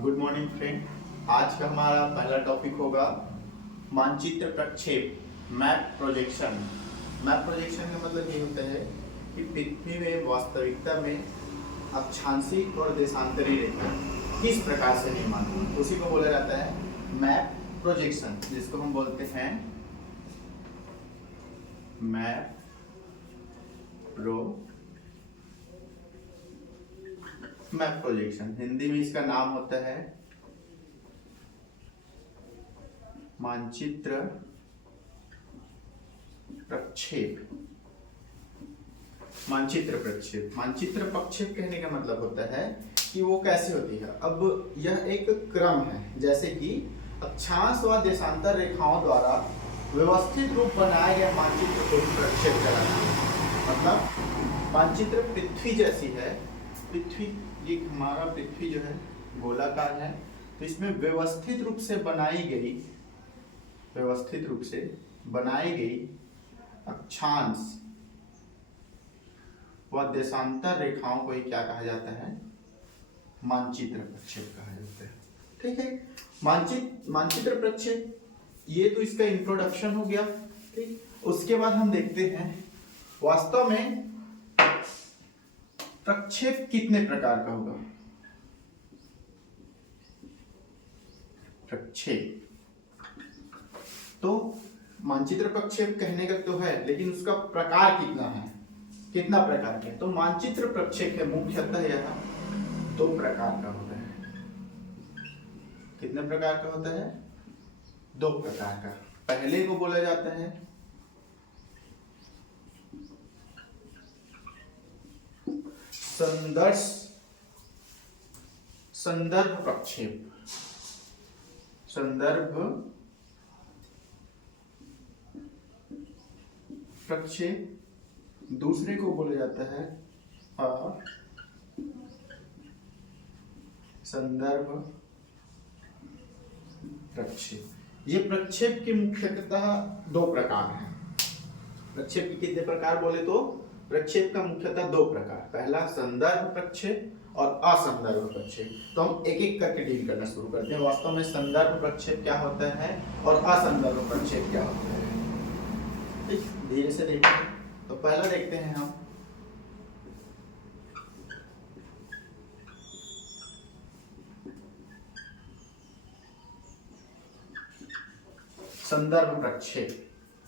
Good morning friend. आज का हमारा पहला टॉपिक होगा मानचित्र प्रक्षेप, मैप प्रोजेक्शन। मैप प्रोजेक्शन का मतलब ये होता है कि पृथ्वी में वास्तविकता में अक्षांशिक और देशांतरी रेखा किस प्रकार से निर्माण हुई, उसी को बोला जाता है मैप प्रोजेक्शन, जिसको हम बोलते हैं मैप प्रोजेक्शन। हिंदी में इसका नाम होता है मानचित्र प्रक्षेप। मानचित्र प्रक्षेप कहने का मतलब होता है कि वो कैसे होती है। अब यह एक क्रम है, जैसे कि अक्षांश व देशांतर रेखाओं द्वारा व्यवस्थित रूप बनाया गया मानचित्र को प्रक्षेप कहलाता है। मतलब मानचित्र पृथ्वी जैसी है, पृथ्वी ये हमारा पृथ्वी जो है गोलाकार है, तो इसमें व्यवस्थित रूप से बनाई गई अक्षांश व देशांतर रेखाओं को ही क्या कहा जाता है, मानचित्र प्रक्षेप कहा जाता है। ठीक है, मानचित्र प्रक्षेप ये तो इसका इंट्रोडक्शन हो गया। ठीक, उसके बाद हम देखते हैं वास्तव में प्रक्षेप कितने प्रकार का होगा। प्रक्षेप तो मानचित्र प्रक्षेप कहने का तो है, लेकिन उसका प्रकार कितना प्रकार के। तो मानचित्र प्रक्षेप है मुख्यतः यह 2 प्रकार का होता है। कितने प्रकार का होता है? 2 प्रकार का। पहले को बोला जाता है संदर्भ प्रक्षेप। संदर्भ प्रक्षेप। दूसरे को बोला जाता है संदर्भ प्रक्षेप। ये प्रक्षेप के मुख्यतः 2 प्रकार हैं। प्रक्षेप के कितने प्रकार बोले तो प्रक्षेप का मुख्यतः 2 प्रकार। पहला संदर्भ प्रक्षेप और असंदर्भ प्रक्षेप। तो हम एक एक करके डील करना शुरू करते हैं। वास्तव में संदर्भ प्रक्षेप क्या होता है और असंदर्भ प्रक्षेप क्या होता है, ठीक, धीरे से देखते हैं। तो पहला देखते हैं हम संदर्भ प्रक्षेप।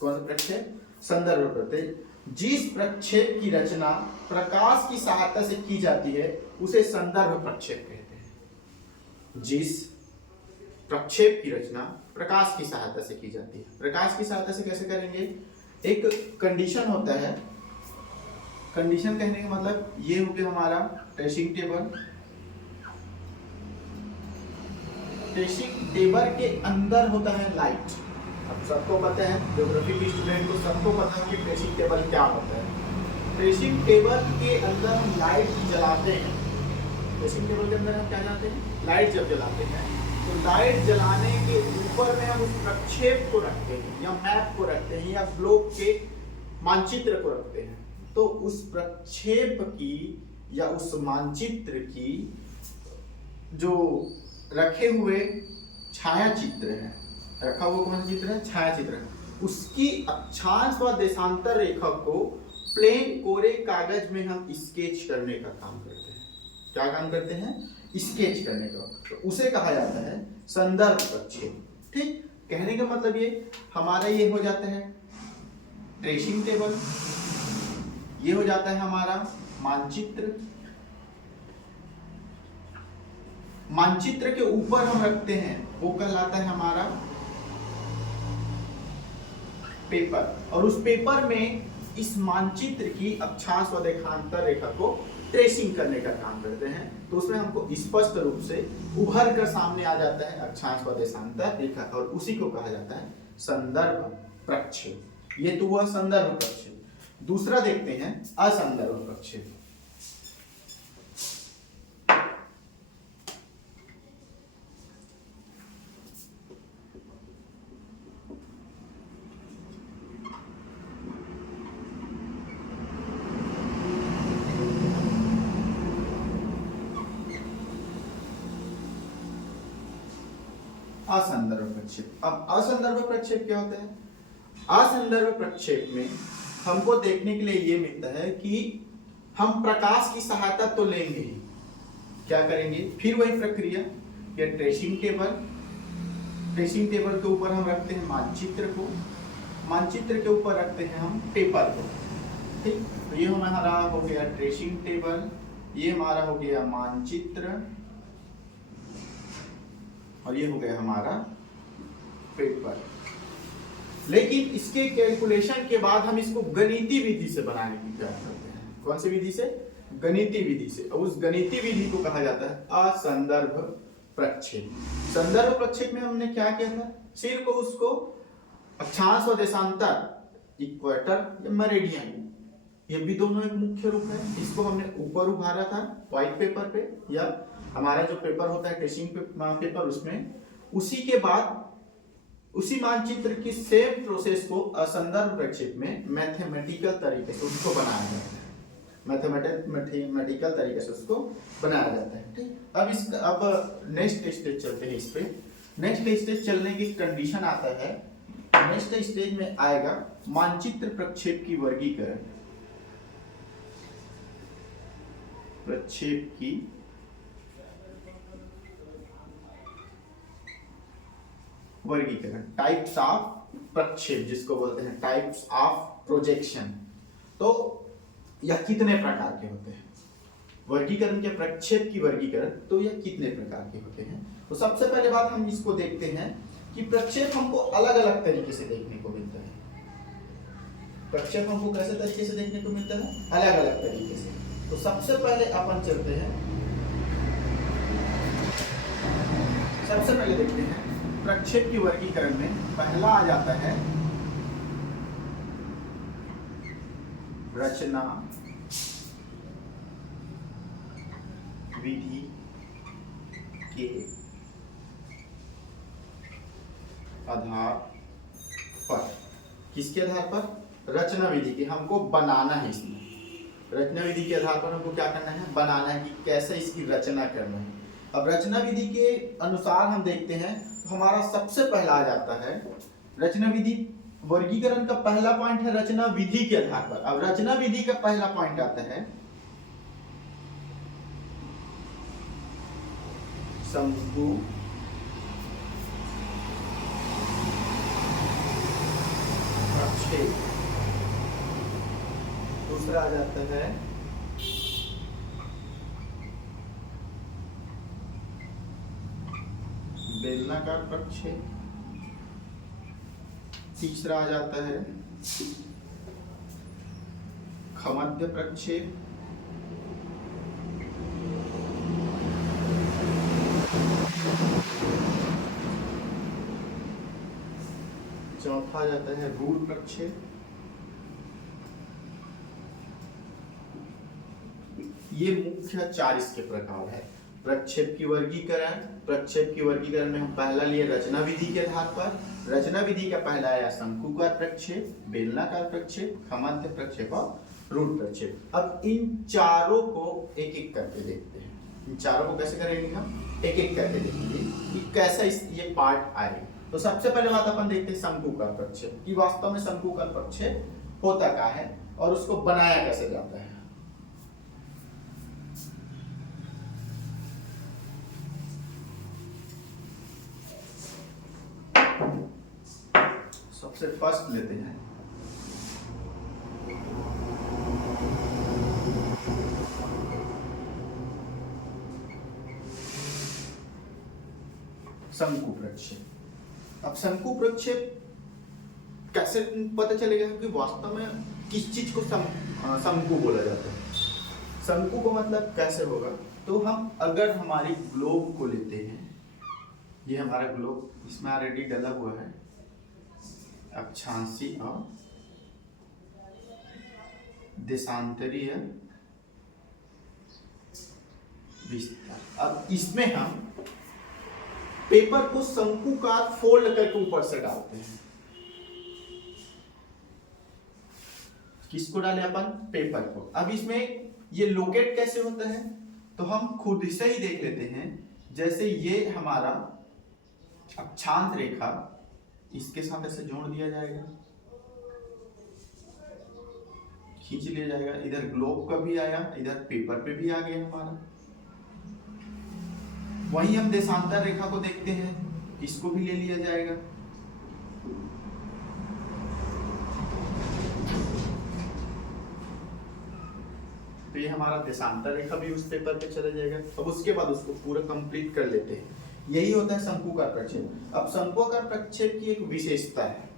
कौन सा प्रक्षेप? संदर्भ प्रक्षेप। जिस प्रक्षेप की रचना प्रकाश की सहायता से की जाती है उसे संदर्भ प्रक्षेप कहते हैं। जिस प्रक्षेप की रचना प्रकाश की सहायता से की जाती है। प्रकाश की सहायता से कैसे करेंगे? एक कंडीशन होता है। कंडीशन कहने का मतलब ये हो गया हमारा ट्रेसिंग टेबल। ट्रेसिंग टेबल के अंदर होता है लाइट। अब सबको पता है, ज्योग्राफी के स्टूडेंट को सबको पता है कि ट्रेसिंग टेबल क्या होता है। ट्रेसिंग टेबल के अंदर हम लाइट जलाते हैं। ट्रेसिंग टेबल के अंदर हम क्या जलाते हैं? लाइट जब जलाते हैं तो लाइट जलाने के ऊपर में हम उस प्रक्षेप को रखते हैं या मैप को रखते हैं या ग्लोब के मानचित्र को रखते हैं। तो उस प्रक्षेप की या उस मानचित्र की जो रखे हुए छाया चित्र है, रखा हुआ कौन सा चित्र है? छाया चित्र है। उसकी अक्षांश व देशांतर रेखा को प्लेन कोरे कागज में हम स्केच करने का काम करते हैं। क्या काम करते हैं? स्केच करने का। तो उसे कहा जाता है संदर्भ प्रक्षेप। ठीक, कहने का मतलब ये हमारा ये हो जाता है ट्रेसिंग टेबल, ये हो जाता है हमारा मानचित्र। मानचित्र के ऊपर हम रखते हैं वो कहलाता है हमारा पेपर, और उस पेपर में इस मानचित्र की अक्षांश व देशांतर रेखा को ट्रेसिंग करने का काम करते हैं। तो उसमें हमको स्पष्ट रूप से उभर कर सामने आ जाता है अक्षांश व देशांतर रेखा, और उसी को कहा जाता है संदर्भ प्रक्षेप। ये तो हुआ संदर्भ प्रक्षेप। दूसरा देखते हैं असंदर्भ प्रक्षेप। असंदर्भ प्रक्षेप। अब असंदर्भ प्रक्षेप क्या होता है? असंदर्भ प्रक्षेप में हमको देखने के लिए ये मिलता है कि हम प्रकाश की सहायता तो लेंगे ही, क्या करेंगे फिर वही प्रक्रिया, या ट्रेसिंग टेबल के ऊपर हम रखते हैं मानचित्र को, मानचित्र के ऊपर रखते हैं हम पेपर को। ठीक, तो ये हमारा हो गया ट्रेसिंग टेबल, ये हमारा हो गया मानचित्र, और ये हो गया हमारा पेपर। लेकिन इसके कैलकुलेशन के बाद हम इसको गणितीय विधि से बनाने की प्रयास करते हैं। कौन सी विधि से? गणितीय विधि से। उस गणितीय विधि को कहा जाता है असंदर्भ प्रक्षेप। संदर्भ प्रक्षेप में हमने क्या किया था? सिर्फ उसको अक्षांश और देशांतर, इक्वेटर या मेरिडियन, ये भी दोनों एक मुख्य रूप है, इसको हमने ऊपर उभारा था व्हाइट पेपर पे, या हमारा जो पेपर होता है टेस्टिंग पेपर, उसमें उसी के बाद उसी मानचित्र की सेम प्रोसेस को असंदर्भ प्रक्षेप में मैथमेटिकल तरीके से उसको बनाया जाता है, मैथमेटिकल तरीके से उसको बनाया जाता है। ठीक, अब नेक्स्ट स्टेज चलते हैं। इस पे नेक्स्ट स्टेज चलने की कंडीशन आता है, नेक्स्ट स्टेज में आएगा मानचित्र प्रक्षेप की वर्गीकरण, प्रक्षेप की वर्गीकरण, टाइप्स ऑफ प्रक्षेप जिसको बोलते हैं, टाइप्स ऑफ प्रोजेक्शन। तो यह कितने प्रकार के होते हैं? वर्गीकरण के प्रक्षेप की वर्गीकरण, तो यह कितने प्रकार के होते हैं? तो सबसे पहले बात हम इसको देखते हैं कि प्रक्षेप हमको अलग अलग तरीके से देखने को मिलता है। प्रक्षेप हमको कैसे तरीके से देखने को मिलता है? अलग अलग तरीके से। तो सबसे पहले अपन चलते हैं, सबसे पहले देखते हैं प्रक्षेप की वर्गीकरण में पहला आ जाता है रचना विधि के आधार पर। किसके आधार पर? रचना विधि के, हमको बनाना है इसमें। रचना विधि के आधार पर हमको क्या करना है? बनाना है कि कैसे इसकी रचना करना है। अब रचना विधि के अनुसार हम देखते हैं, हमारा सबसे पहला आ जाता है रचना विधि। वर्गीकरण का पहला पॉइंट है रचना विधि के आधार पर। अब रचना विधि का पहला पॉइंट आता है शंकु प्रक्षेप। दूसरा आ जाता है बेलनाकार प्रक्षेप। तीसरा आ जाता है खमध्य प्रक्षेप। चौथा आ जाता है रूल प्रक्षेप। ये मुख्य चार इसके प्रकार है। प्रक्षेप की वर्गीकरण, प्रक्षेप की वर्गीकरण में हम पहला लिए रचना विधि के आधार पर। रचना विधि का पहला आया शंकुकार प्रक्षेप, बेलनाकार प्रक्षेप, खमध्य प्रक्षेप और रूल प्रक्षेप। अब इन चारों को एक एक करके देखते हैं। इन चारों को कैसे करेंगे? हम एक एक करके देखेंगे कि कैसा ये पार्ट आए। तो सबसे पहले बात अपन देखते हैं शंकुकार प्रक्षेप कि वास्तव में शंकुकार प्रक्षेप होता क्या है और उसको बनाया कैसे जाता है। सबसे फर्स्ट लेते हैं शंकु प्रक्षेप। अब शंकु प्रक्षेप कैसे पता चलेगा कि वास्तव में किस चीज को शंकु बोला जाता है? शंकु को मतलब कैसे होगा? तो हम अगर हमारी ग्लोब को लेते हैं, ये हमारा ग्लोब, इसमें ऑलरेडी डला हुआ है अक्षांशीय और देशांतरीय विस्तार। अब इसमें हम पेपर को शंकुकार फोल्ड करके ऊपर से डालते हैं। किसको डाले अपन? पेपर को। अब इसमें ये लोकेट कैसे होता है? तो हम खुद से ही देख लेते हैं। जैसे ये हमारा अक्षांश रेखा इसके साथ ऐसे जोड़ दिया जाएगा, खींच लिया जाएगा। इधर ग्लोब का भी आया, इधर पेपर पे भी आ गया हमारा। वहीं हम देशांतर रेखा को देखते हैं, इसको भी ले लिया जाएगा। तो ये हमारा देशांतर रेखा भी उस पेपर पे चला जाएगा। अब उसके बाद उसको पूरा कंप्लीट कर लेते हैं। यही होता है शंकुकार प्रक्षेप। अब शंकुकार प्रक्षेप की एक विशेषता है,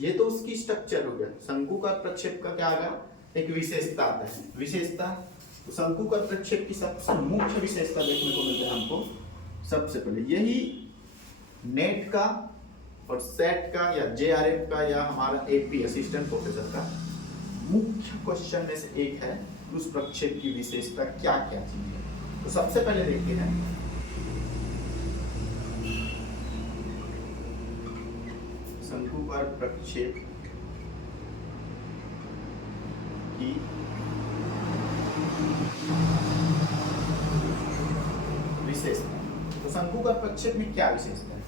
ये तो उसकी स्ट्रक्चर हो गया। शंकुकार प्रक्षेप का क्या आएगा, एक विशेषता आता है। विशेषता, तो शंकुकार प्रक्षेप की सबसे मुख्य विशेषता देखने को मिलता है हमको। सबसे पहले यही नेट का और सेट का या जेआरएफ का या हमारा एपी असिस्टेंट प्रोफेसर का मुख्य क्वेश्चन में से एक है, उस प्रक्षेप की विशेषता क्या क्या चीज है। तो सबसे पहले देखते हैं शंकुकार प्रक्षेप की विशेषता। तो शंकुकार प्रक्षेप में क्या विशेषता है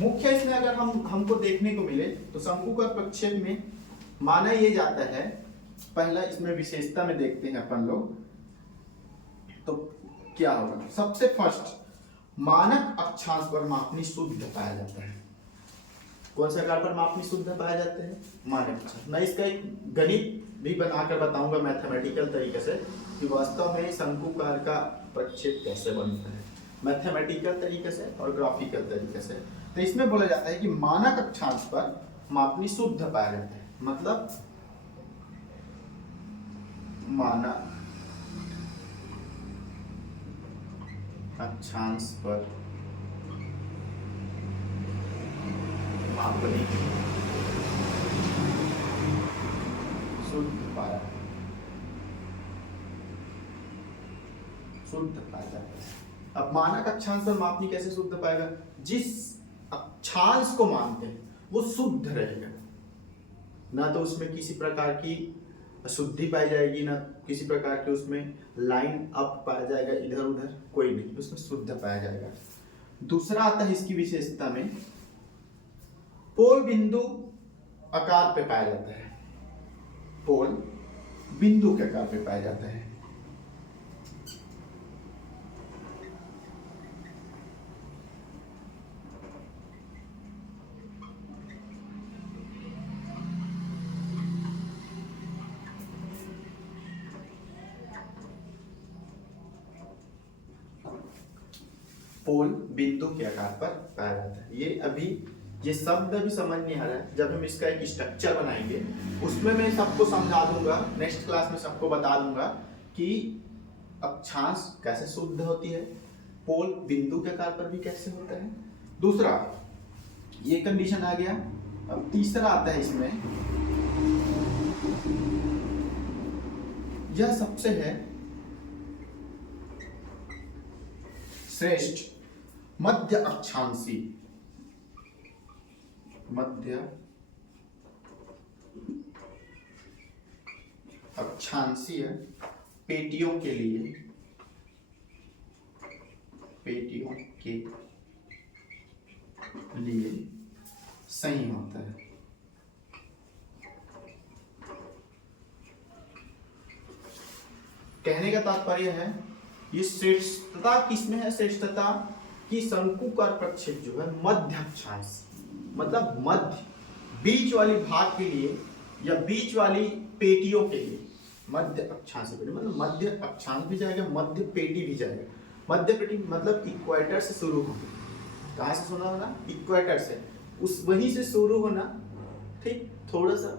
मुख्य, इसमें अगर हमको देखने को मिले तो शंकुकार प्रक्षेप में माना ये जाता है, पहला इसमें विशेषता में देखते हैं अपन लोग, तो क्या होगा। सबसे फर्स्ट, मानक अक्षांश पर मापनी शुद्ध पाया जाता है। कौन सा आकार पर मापनी शुद्ध पाया जाते हैं, मानक अक्षांश। मैं इसका एक गणित भी बनाकर बताऊंगा मैथमेटिकल तरीके से कि वास्तव में शंकुकार का प्रक्षेप कैसे बनता है, मैथमेटिकल तरीके से और ग्राफिकल तरीके से। तो इसमें बोला जाता है कि मानक अक्षांश पर मापनी शुद्ध पाया जाता है, मतलब मानक अक्षांश पर मापनी शुद्ध पाया जाता है। अब मानक अक्षांश पर मापनी कैसे शुद्ध पाएगा, जिस अक्षांश को मानते हैं वो शुद्ध रहेगा, ना तो उसमें किसी प्रकार की अशुद्धि पाई जाएगी, ना किसी प्रकार के उसमें लाइन अप पाया जाएगा, इधर उधर कोई नहीं, उसमें शुद्ध पाया जाएगा। दूसरा आता है इसकी विशेषता में, पोल बिंदु आकार पे पाया जाता है, पोल बिंदु के आकार पे पाया जाता है। पोल बिंदु के आकार पर पाया जाता है। ये शब्द भी समझ नहीं आ रहा है, जब हम इसका एक स्ट्रक्चर बनाएंगे उसमें मैं सबको समझा दूंगा, नेक्स्ट क्लास में सबको बता दूंगा कि अक्षांश कैसे शुद्ध होती है, पोल बिंदु के आकार पर भी कैसे होता है। दूसरा ये कंडीशन आ गया। अब तीसरा आता है इसमें, यह सबसे है श्रेष्ठ मध्य अक्षांशीय पेटियों के लिए सही होता है। कहने का तात्पर्य है, ये श्रेष्ठता किसमें है, श्रेष्ठता कि शंकुकार प्रक्षेप जो है मध्य अक्षांश, मतलब मध्य बीच वाली भाग के लिए या बीच वाली पेटियों के लिए मध्य अक्षांश पेटी, मतलब मध्य अक्षांश भी जाएगा, मध्य पेटी भी जाएगा। मध्य पेटी मतलब इक्वेटर से शुरू होना, कहाँ से सुना होना, इक्वेटर से, उस वहीं से शुरू होना, ठीक। थोड़ा सा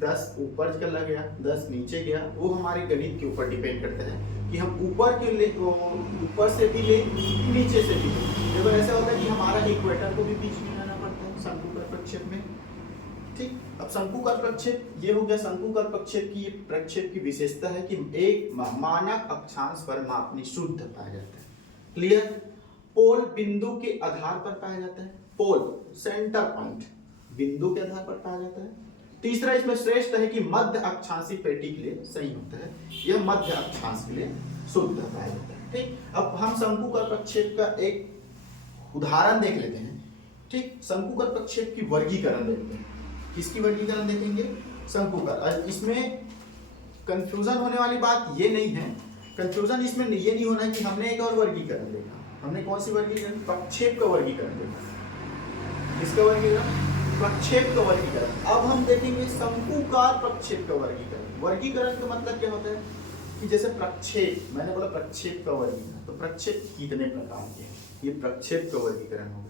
10 ऊपर चला गया, 10 नीचे गया, वो हमारे गणित के ऊपर डिपेंड करता है कि हम ऊपर के ले, ऊपर से भी ले, नीचे से भी ले। देखो ऐसा होता है कि हमारा इक्वेटर को भी बीच में लाना पड़ता है शंकुकार प्रक्षेप में, ठीक। अब शंकुकार प्रक्षेप ये हो गया। शंकुकार प्रक्षेप की प्रक्षेप की विशेषता है कि एक मानक अक्षांश पर मापनी शुद्ध पाया जाता है। क्लियर। पोल बिंदु के आधार पर पाया जाता है, पोल सेंटर पॉइंट बिंदु के आधार पर पाया जाता है। तीसरा इसमें श्रेष्ठ है कि मध्य अक्षांशी पेटी के लिए सही होता है, यह मध्य अक्षांश के लिए शुद्ध पाया जाता है, ठीक। अब हम शंकुकार प्रक्षेप का एक उदाहरण देख लेते हैं ठीक, शंकुकर प्रक्षेप की वर्गीकरण देखते हैं। किसकी वर्गीकरण देखेंगे? शंकुकर। इसमें कंफ्यूजन होने वाली बात ये नहीं है, कंफ्यूजन इसमें ये नहीं होना कि हमने एक और वर्गीकरण देखा। हमने कौन सी वर्गीकरण? प्रक्षेप का वर्गीकरण देखा। किसका वर्गीकरण? प्रक्षेप का वर्गीकरण। अब हम देखेंगे शंकुकार प्रक्षेप का वर्गीकरण। वर्गीकरण का मतलब क्या होता है कि जैसे प्रक्षेप, मैंने बोला प्रक्षेप का वर्गीकरण, तो प्रक्षेप कितने प्रकार के हैं, ये प्रक्षेप का वर्गीकरण होगा।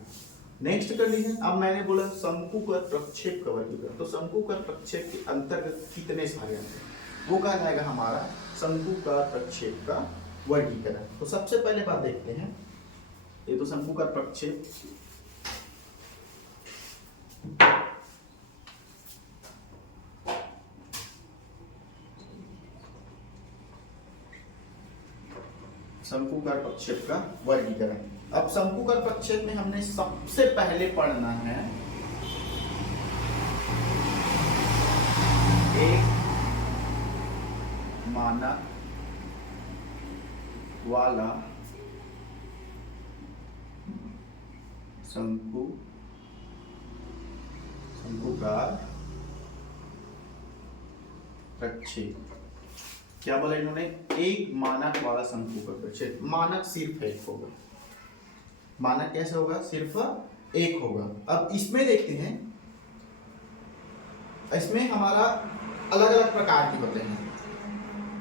नेक्स्ट कर लीजिए, अब मैंने बोला शंकुकर प्रक्षेप का वर्गीकरण, तो शंकुकर प्रक्षेप के अंतर्गत कितने सारे आते हैं, वो कहा जाएगा हमारा शंकुकर प्रक्षेप का वर्गीकरण। तो सबसे पहले बात देखते हैं, ये तो शंकुकर प्रक्षेप, शंकुकर प्रक्षेप का वर्गीकरण। अब शंकुकर प्रक्षेप में हमने सबसे पहले पढ़ना है एक मानक वाला शंकुकार प्रक्षेप। क्या बोला इन्होंने? एक मानक वाला शंकुकर प्रक्षेप। मानक सिर्फ एक होगा। मानक कैसे होगा? सिर्फ एक होगा। अब इसमें देखते हैं, इसमें हमारा अलग अलग प्रकार के होते हैं।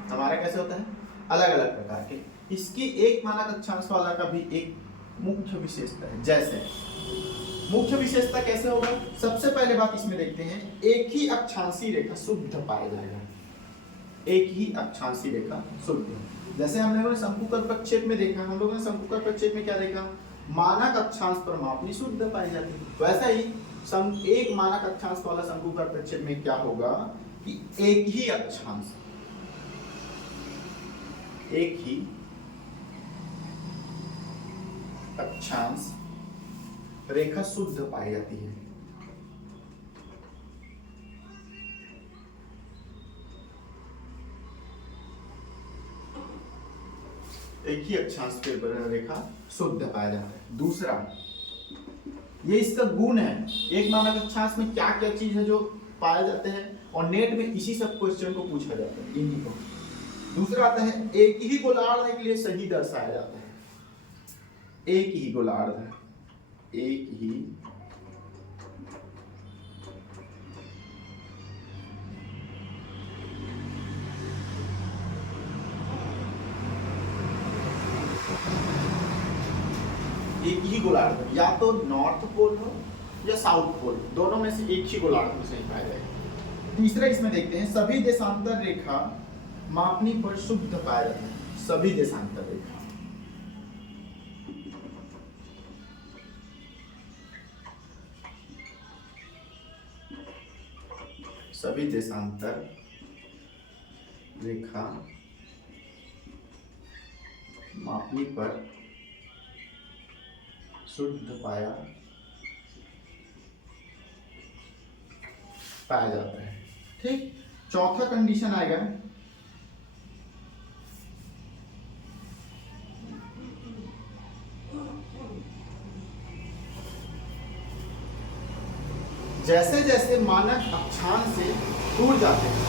हमारा कैसे होता है? अलग अलग प्रकार के। इसकी एक मानक अक्षांश वाला का भी एक मुख्य विशेषता है। जैसे मुख्य विशेषता कैसे होगा? सबसे पहले बात इसमें देखते हैं, एक ही अक्षांशीय रेखा शुद्ध पाया जाएगा। एक ही अक्षांशीय रेखा शुद्ध। जैसे हमने शंकुकर प्रक्षेप में देखा, हम लोगों ने शंकुकर प्रक्षेप में क्या देखा? मानक अक्षांश पर मापनी शुद्ध पाई जाती है। वैसा ही एक मानक अक्षांश वाला शंकुकर प्रक्षेप में क्या होगा कि एक ही अक्षांश रेखा शुद्ध पाई जाती है। एक ही अक्षांश पे रेखा शुद्ध पाया जाता है। दूसरा, ये इसका गुण है, एक मानक अक्षांश में क्या क्या चीज है जो पाए जाते हैं, और नेट में इसी सब क्वेश्चन को पूछा जाता है, इन्हीं को। दूसरा आता है, एक ही गोलार्ध के लिए सही दर्शाया जाता है। एक ही गोलार्ध, एक ही गोलार्ध, या तो नॉर्थ पोल हो या साउथ पोल, दोनों में से एक ही गोलार्ध में सही पाया जाएगा। तीसरा इसमें देखते हैं, सभी देशांतर रेखा मापनी पर शुद्ध पाया जाता है। सभी देशांतर रेखा, सभी देशांतर रेखा मापनी पर शुद्ध पाया जाता है। ठीक, चौथा कंडीशन आएगा, जैसे जैसे मानक अक्षांश से दूर जाते हैं,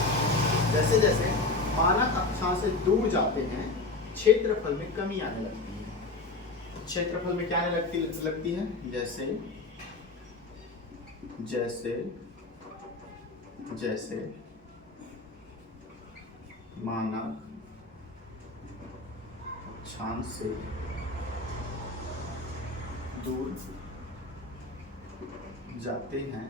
जैसे जैसे मानक अक्षांश से दूर जाते हैं, क्षेत्रफल में कमी आने लगती है। क्षेत्रफल में क्या आने लगती है? जैसे जैसे जैसे मानक अक्षांश से दूर जाते हैं,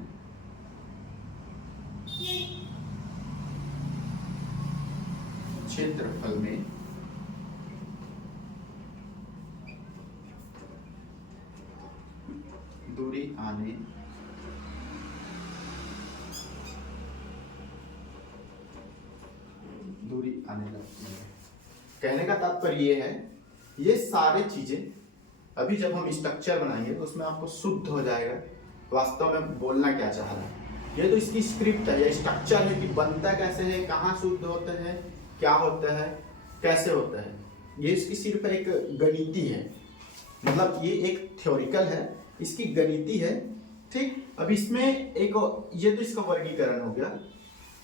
क्षेत्रफल में दूरी आने लगती है। कहने का तात्पर्य ये है, ये सारी चीजें अभी जब हम स्ट्रक्चर बनाएंगे तो उसमें आपको शुद्ध हो जाएगा वास्तव में बोलना क्या चाह रहा है। ये तो इसकी स्क्रिप्ट है, ये स्ट्रक्चर है कि बनता कैसे है, कहाँ शुद्ध होता है, क्या होता है, कैसे होता है। ये इसकी सिर्फ एक गणिती है, मतलब ये एक थ्योरिकल है, इसकी गणिति है। ठीक, अब इसमें एक ये तो इसका वर्गीकरण हो गया,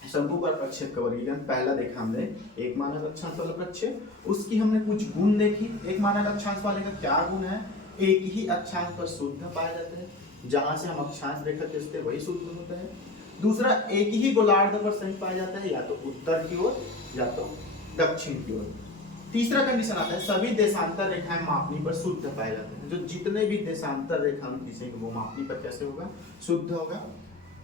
शंकु का प्रक्षेप का वर्गीकरण। पहला देखा हमने एक मानक अक्षांश वाला प्रक्षेप, उसकी हमने कुछ गुण देखी। एक मानक अक्षांश वाले का क्या गुण है? एक ही अक्षांश पर शुद्ध पाए जाते हैं, जहां से हम अक्षांश रेखा खींचते हैं वही शुद्ध होता है। दूसरा, एक ही गोलार्ध पर सही पाया जाता है, या तो उत्तर की ओर या तो दक्षिण की ओर। तीसरा कंडीशन आता है सभी देशांतर रेखाएं मापनी पर शुद्ध पाए जाते हैं। जो जितने भी देशांतर रेखा हम खींचेंगे वो मापनी पर कैसे होगा? शुद्ध होगा।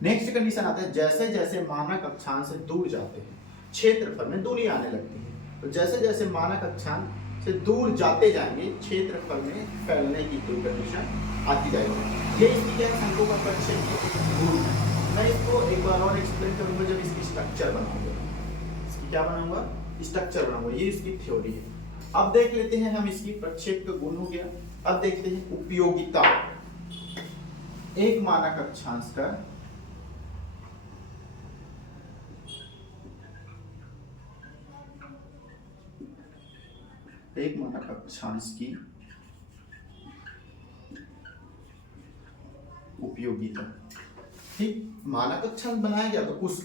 नेक्स्ट कंडीशन आता है जैसे जैसे मानक अक्षांश से दूर जाते हैं क्षेत्रफल में दूरी आने लगती है। तो जैसे जैसे मानक अक्षांश से दूर जाते जाएंगे क्षेत्रफल में फैलने की कोई कंडीशन आती जाएगी। ये इसकी क्या है? शंकु का प्रक्षेप के गुण है। मैं इसको एक बार और एक्सप्लेन करूंगा जब इसकी स्ट्रक्चर बनाऊंगा। इसकी क्या बनाऊंगा? स्ट्रक्चर बनाऊंगा। ये इसकी थ्योरी है। अब देख लेते हैं हम इसकी प्रक्षेप का गुण हो गया। अब देखते हैं उपयोगिता। एक मानक अक्षांश का एक मानक अक्षांश की उपयोगिता। ठीक, मानक अक्षांश बनाया गया तो कुछ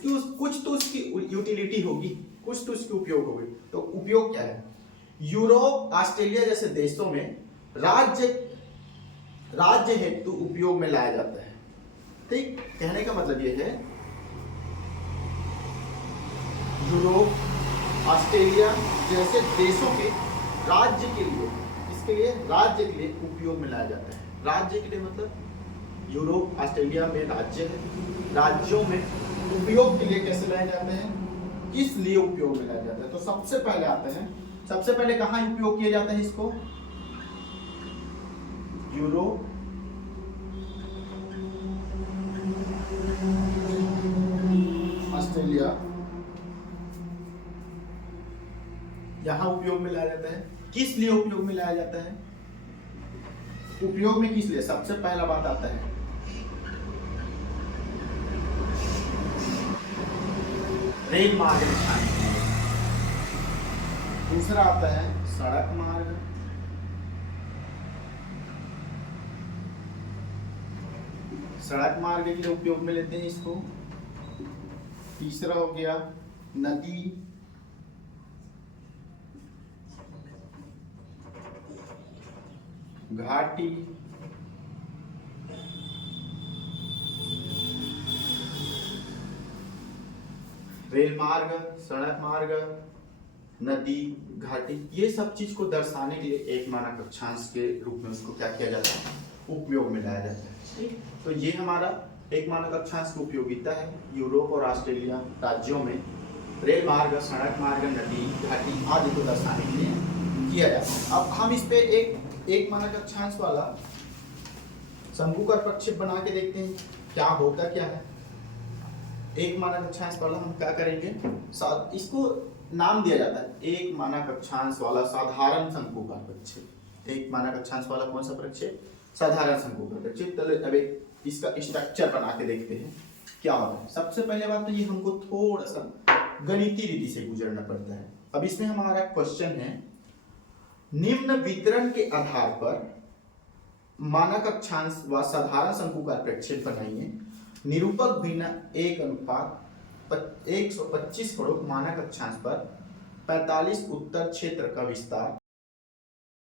तो उसकी यूटिलिटी होगी, कुछ तो उसकी उपयोग होगी। तो उपयोग क्या है? यूरोप, ऑस्ट्रेलिया जैसे देशों में राज्य हेतु उपयोग में लाया जाता है। ठीक, कहने का मतलब यह है यूरोप, ऑस्ट्रेलिया जैसे देशों के राज्य के लिए, इसके लिए राज्य के लिए उपयोग में लाया जाता है। राज्य के लिए मतलब यूरोप, ऑस्ट्रेलिया में राज्य है, राज्यों में उपयोग के लिए कैसे लाए जाते हैं? किस लिए उपयोग में लाया जाता है? तो सबसे पहले आते हैं, सबसे पहले कहाँ उपयोग किया जाता है इसको? यूरोप, ऑस्ट्रेलिया, यहां उपयोग में लाया जाता है। किस लिए उपयोग में लाया जाता है? उपयोग में किस लिए? सबसे पहला बात आता है रेल मार्ग बिछाने के लिए। दूसरा आता है सड़क मार्ग, सड़क मार्ग के लिए उपयोग में लेते हैं इसको। तीसरा हो गया नदी, घाटी, रेल मार्ग, सड़क मार्ग, नदी, घाटी, ये सब चीज को दर्शाने के लिए एक मानक अक्षांश के रूप में उसको क्या किया जाता है? उपयोग में लाया जाता है। ठीक, तो ये हमारा एक मानक अक्षांश की उपयोगिता है। यूरोप और ऑस्ट्रेलिया राज्यों में रेल मार्ग, सड़क मार्ग, नदी, घाटी आदि को दर्शाने के लिए किया जाता है। अब हम इस पे एक मानक अक्षांश वाला शंकुकार प्रक्षेप बना के देखते हैं क्या होता क्या है। एक मानक अक्षांश वाला हम क्या करेंगे? इसको नाम दिया जाता है एक मानक अक्षांश वाला साधारण शंकुकार प्रक्षेप। एक मानक अक्षांश वाला कौन सा प्रक्षेप? साधारण शंकुकार प्रक्षेप। चलो अब इसका स्ट्रक्चर बना के देखते हैं क्या होता है। सबसे पहले बात तो ये हमको थोड़ा सा गणितीय रीति से गुजरना पड़ता है। अब इसमें हमारा क्वेश्चन है निम्न वितरण के आधार पर मानक अक्षांश व साधारण शंकुकार प्रक्षेप बनाइए। निरूपक भिन्न 1:125 प्रमुख मानक अक्षांश पर 45 उत्तर क्षेत्र का विस्तार